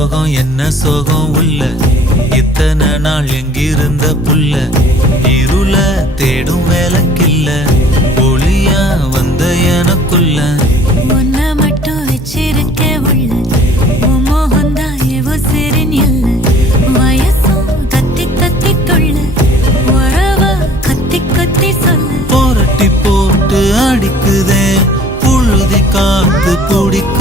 சோகம் என்ன சோகம் உள்ள இத்தனை நாள் எங்கிருந்த புல்ல இருள தேடும் வேலைக்கில்ல ஒளியா வந்த எனக்குள்ள உன்னை மட்டும் வச்சிருக்க உள்ள உன் மோகந்தான் எவோ சிறின் இல்ல வயசும் தத்தி தத்தி தொள்ள உறவ கத்தி கத்தி சொல்ல போரட்டி போட்டு அடிக்குதே புழுதி காத்து பிடிக்க